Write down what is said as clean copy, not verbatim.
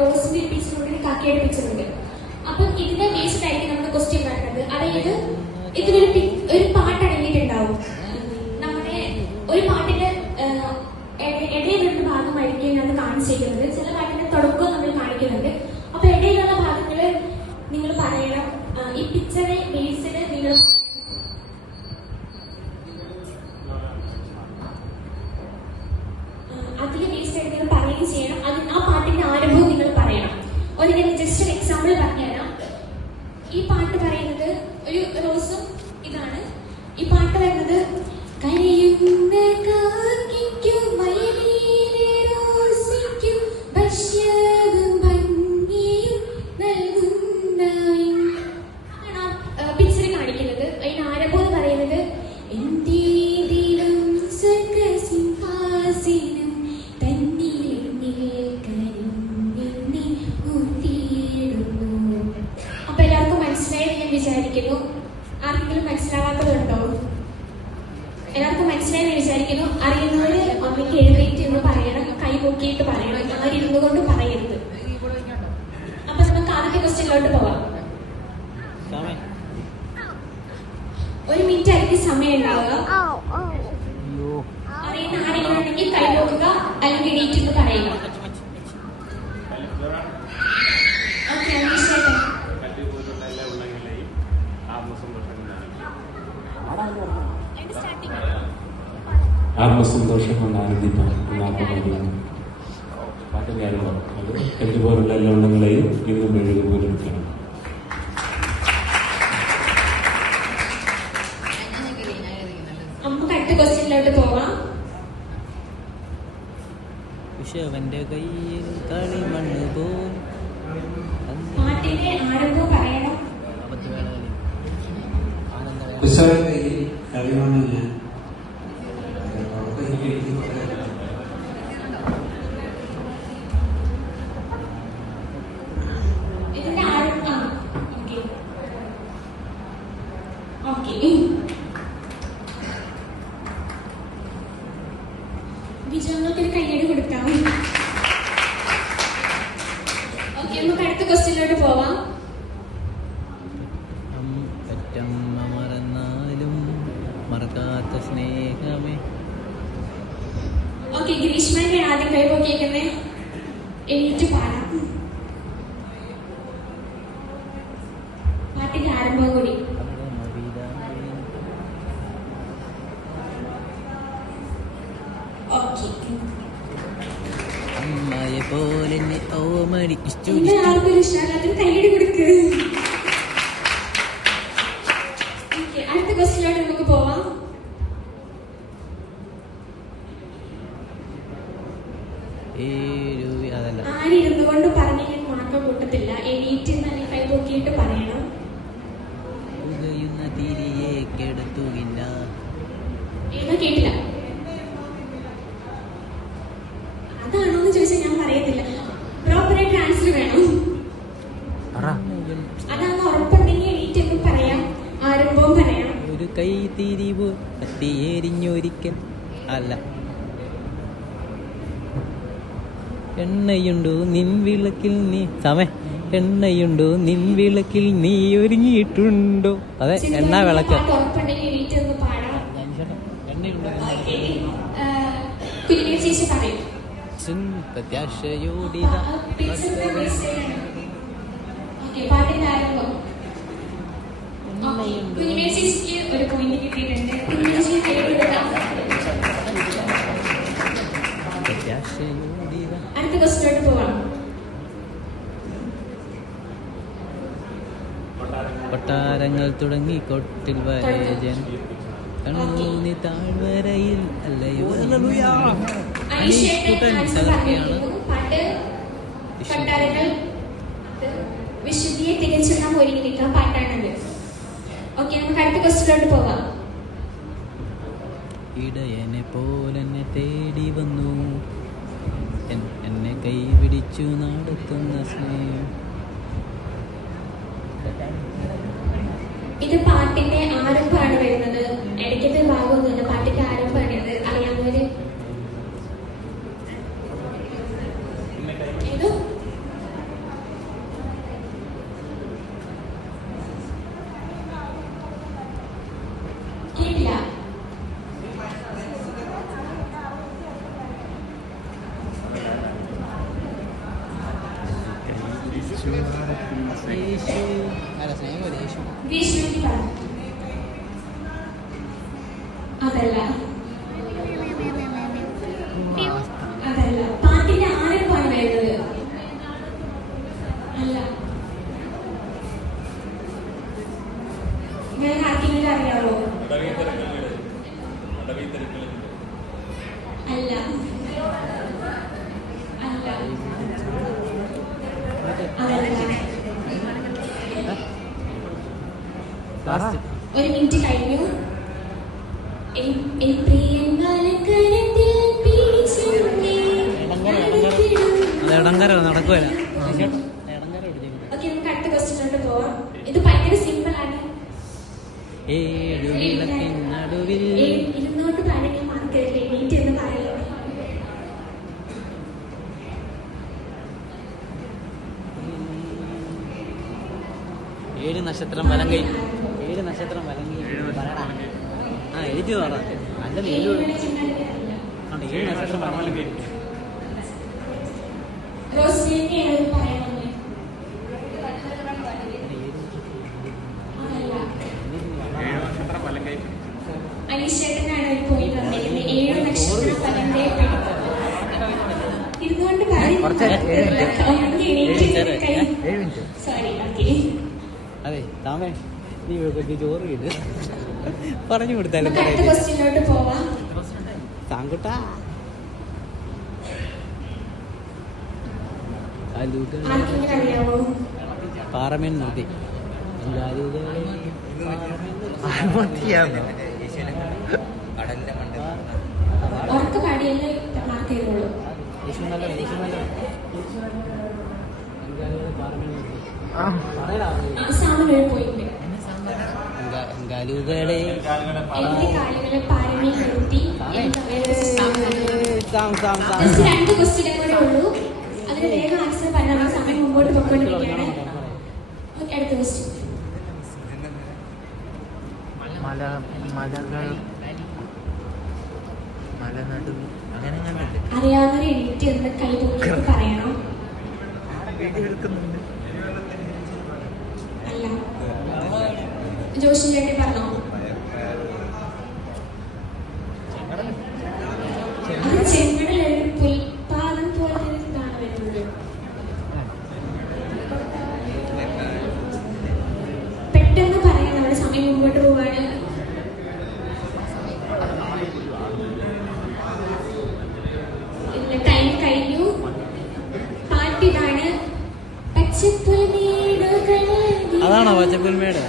റോസിന്റെ പിക്ചറുണ്ട്, ഒരു കാക്കയുടെ പിക്ചറുണ്ട്. അപ്പം ഇതിന്റെ ബേസ്ഡ് ആയിരിക്കും നമ്മുടെ ക്വസ്റ്റ്യൻ വരുന്നത്. അതായത് ഇതിലൊരു പാട്ട് അടങ്ങിയിട്ടുണ്ടാവും. നമ്മുടെ ഒരു പാട്ടിന്റെ ഇടയിലുള്ള ഭാഗമായിരിക്കും ഇതിനകത്ത് കാണിച്ചിരിക്കുന്നത്. ചില പാട്ടിന്റെ തുടക്കം നമ്മൾ കാണിക്കുന്നുണ്ട്. അപ്പൊ ഇടയിലുള്ള ഭാഗങ്ങള് നിങ്ങൾ പറയണം. ഈ പിക്ചറെ ബേസിൽ നിങ്ങൾ അതിൽ ബേസ്ഡ് ആയിട്ട് നിങ്ങൾ പറയുകയും ചെയ്യണം. ആ പാട്ടിന്റെ ആരംഭവും നിങ്ങൾ പറയണം. ഞാൻ ജസ്റ്റ് ഒരു എക്സാമ്പിൾ പറഞ്ഞുതരാം. ഈ പാട്ട് പറയുന്നത് ഒരു റോസും ഇതാണ്. ഈ പാട്ട് വരുന്നത് കരയുന്ന കാക്കിക്കും മയിലിലെ റോസിക്കും ഭക്ഷ്യവും ഭംഗിയും നൽകുന്നവൻ ആണ് പിക്ചർ കാണിക്കുന്നത്. അതിന് ആരംഭം എന്ന് പറയുന്നത് എന്റെ ദിനം സ്വർഗസിംഹാസനം തന്നിലെന്നിൽ കരിഞ്ഞെന്നെ ഊട്ടിയിടുന്നു. അപ്പൊ എല്ലാവർക്കും മനസ്സിലായെന്ന് ഞാൻ വിചാരിക്കുന്നു. ആർക്കെങ്കിലും മനസ്സിലാവാത്തതുണ്ടോ? എല്ലാവർക്കും മനസ്സിലായെന്ന് വിചാരിക്കുന്നു. അറിയുന്നവര് അമ്മയ്ക്ക് എഴുന്നേറ്റ് എന്ന് പറയണം, കൈ പൊക്കിയിട്ട് പറയണം. ആരും ഇരുന്നു കൊണ്ട് പറയരുത്. അപ്പൊ നമുക്ക് ആദ്യത്തെ ക്വസ്റ്റ്യനിലോട്ട് പോവാം. ഒരു മിനിറ്റ് ആയിരിക്കും സമയം ഉണ്ടാവുക. അറിയുന്ന ആരെങ്കിലും ഉണ്ടെങ്കിൽ കൈ പൊക്കുക, അല്ലെങ്കിൽ എണീറ്റ് എന്ന് പറയുക. ഓക്കെ, അന്വേഷിച്ചേട്ടെ. ആത്മസന്തോഷം കൊണ്ടാണ് ദീപം പാട്ട് കാര്യങ്ങൾ അത് കല്ലുപോലുള്ള എല്ലാ ഉള്ളങ്ങളെയും ഇന്ന് മെഴുകു പോലെടുക്കണം. നമുക്ക് അടുത്ത ക്വസ്റ്റ്യനിലോട്ട് പോവാം. കുശവന്റെ കയ്യിൽ കളിമണ്ണ് പോൽ പാട്ടിന്റെ ആരംഭം പറയണം. കുശവന്റെ കയ്യിൽ കളിമണ്ണ് ഞാൻ ഇതിന്റെ ആരംഭം ഓക്കെ. വിജയങ്ങൾക്കൊരു കയ്യടി കൊടുക്കാം. ഓക്കെ, നമുക്ക് അടുത്ത ക്വസ്റ്റ്യനിലോട്ട് പോവാം. പെറ്റമ്മ മറന്നാലും മറക്കാത്ത സ്നേഹമേ. ഓക്കെ, ഗ്രീഷ്മന്റെ ആദ്യം കൈ പൊക്കിയേക്കുന്നേ. എണീറ്റ് പാടാം. പാട്ടിന്റെ ആരംഭം കൂടി. അമ്മയെ പോലെ ഓമടി ആർക്കൊരു ഇഷ്ടം കൈയടി കൊടുക്ക്. അടുത്ത ക്വസ്റ്റ്യനിലോട്ട് നമുക്ക് പോവാം. ആരിരുന്നു കൊണ്ട് പറഞ്ഞാൽ മാർക്കം കൂട്ടത്തില്ല. എണീറ്റ് നല്ല കൈ പൊക്കിയിട്ട് പറയണം. തിരിയെ കെടുത്തുകില്ല. ഏതാ കേട്ടില്ല? അതാണോന്ന് ചോദിച്ചാൽ ഞാൻ പറയത്തില്ല. പ്രോപ്പറായിട്ട് ആൻസർ വേണം. അതാന്ന് ഉറപ്പുണ്ടെങ്കിൽ എണീറ്റ് എന്ന് പറയാം. ആരംഭവും പറയാം. ഒരു കൈ തിരിവ് കത്തിയെരിഞ്ഞൊരിക്കൽ അല്ല. എണ്ണയുണ്ടോ നിൻവിളക്കിൽ നീ എണ്ണയുണ്ടോ നിൻവിളക്കിൽ നീ ഒരുങ്ങിയിട്ടുണ്ടോ? അതെ, എണ്ണ വിളക്ക്. പ്രത്യാശയോടിത ഒരു പോയിന്റ് കിട്ടിയിട്ടുണ്ട്. അടുത്ത ക്വസ്റ്റ്യനിലോട്ട് പോവാം. കൊട്ടാരങ്ങൾ തുടങ്ങി കൊട്ടിൽ വരേജൻ കണ്ണൂന്നി താഴ്വരയിൽ അല്ലയോ വിശുദ്ധിയെ തികച്ചുണ്ടാൻ ഒരുങ്ങി നിൽക്കാൻ പാട്ടാണത്. ഓക്കെ, നമുക്ക് അടുത്ത ക്വസ്റ്റ്യനിലോട്ട് പോവാം. ഇടയനെ പോലെന്നെ തേടി വന്നു എന്നെ കൈപിടിച്ചു നടത്തുന്ന സ്നേഹം. ഇത് പാട്ടിന്റെ ആരംഭമാണ് വരുന്നത്. ഇടയ്ക്കത്തെ ഭാഗമൊന്നുമില്ല, പാട്ടിന്റെ ആരംഭമാണ് ഇത്. അറിയാവുന്നവര് യേശു അല്ല സ്നേഹം ഒരു യേശു വിഷ്ണു പറ. അതല്ല അതല്ല. പാട്ടിന്റെ ആരംഭമാണ് വരുന്നത്. അല്ല. വേറെ ആർക്കെങ്കിലും അറിയാവോ? അല്ല അല്ല അതല്ല. ലാസ്റ്റ് ഒരു മിനിറ്റ് കഴിഞ്ഞു. എൻ പ്രിയങ്കാലൻ കരത്തിൽ പിടിച്ചുകൊണ്ടേ നടത്തിടും. അത് ഇടങ്കര നടക്കുവല്ല ഓക്കേ, നമുക്ക് അടുത്ത ക്വസ്റ്റ്യനിലോട്ട് പോവാം. ഇത് ഭയങ്കര സിമ്പിൾ ആണ്. ഏഴു വിളക്കിൻ നടുവിൽ ഇരുന്നോട്ട് താഴെ ഞാൻ മാർക്ക് ചെയ്തില്ല. എണീറ്റ് എന്ന് പറയല്ലോ. ഏഴ് നക്ഷത്രം വലങ്കൈ ഏഴ് നക്ഷത്രം വലങ്കൈ പറയടാ. ആ എഴുതി പറ അല്ല ഏഴ് ഏഴ് നക്ഷത്രം വലങ്കൈ റോസ്ലിനെയാണ് പറയാനുള്ളത്. അതല്ല. അനീഷേട്ടനാണ് ഒരു പോയിന്റ് വന്നിരിക്കുന്നത്. 7 നക്ഷത്രം ഫലന്റെ ഇരുന്നുകൊണ്ട് സോറി. ഓക്കെ, അതെ താമേ നീ ചോറ് ചെയ്ത് പറഞ്ഞു കൊടുത്താലും നമുക്ക് അടുത്ത ക്വസ്റ്റ്യനിലോട്ട് പോവാം. താങ്കുട്ടാ ആർക്കെങ്കിലും അറിയാവോ? പാറമേൻ നിർത്തി ഉറക്ക പാടിയല്ലേ മാർക്ക് ചെയ്തോളൂ. സാമിനൊരു പോയിന്റ്. ഗലുകളെ എന്റെ കാലുകളെ പാരമേൽ നിർത്തി. ജസ്റ്റ് 2 ക്വസ്റ്റ്യൻ കൂടെ ഉള്ളൂ. അതിന് വേഗം ആൻസർ പറഞ്ഞാൽ നമ്മുടെ സമയം മുമ്പോട്ട് പൊയ്ക്കൊണ്ടിരിക്കുകയാണ്. ഓക്കെ, അടുത്ത ക്വസ്റ്റ്യൻ. അറിയാവുന്നവരെ എഡിറ്റ് എന്ന് കൈ പൊക്കിയിട്ട് പറയണം. അല്ല, ജോഷി ചേട്ടി പറഞ്ഞോ. അത് ചെങ്കടലൊരു പുൽപ്പാദം പോലെ ഇതാണ് വരുന്നത്. പെട്ടെന്ന് പറയാം, നമ്മുടെ സമയം മുമ്പോട്ട് പോവാണ്. ടൈം കഴിഞ്ഞു. പാട്ടിതാണ്. അതാണോ പച്ചപ്പുൽമേട്?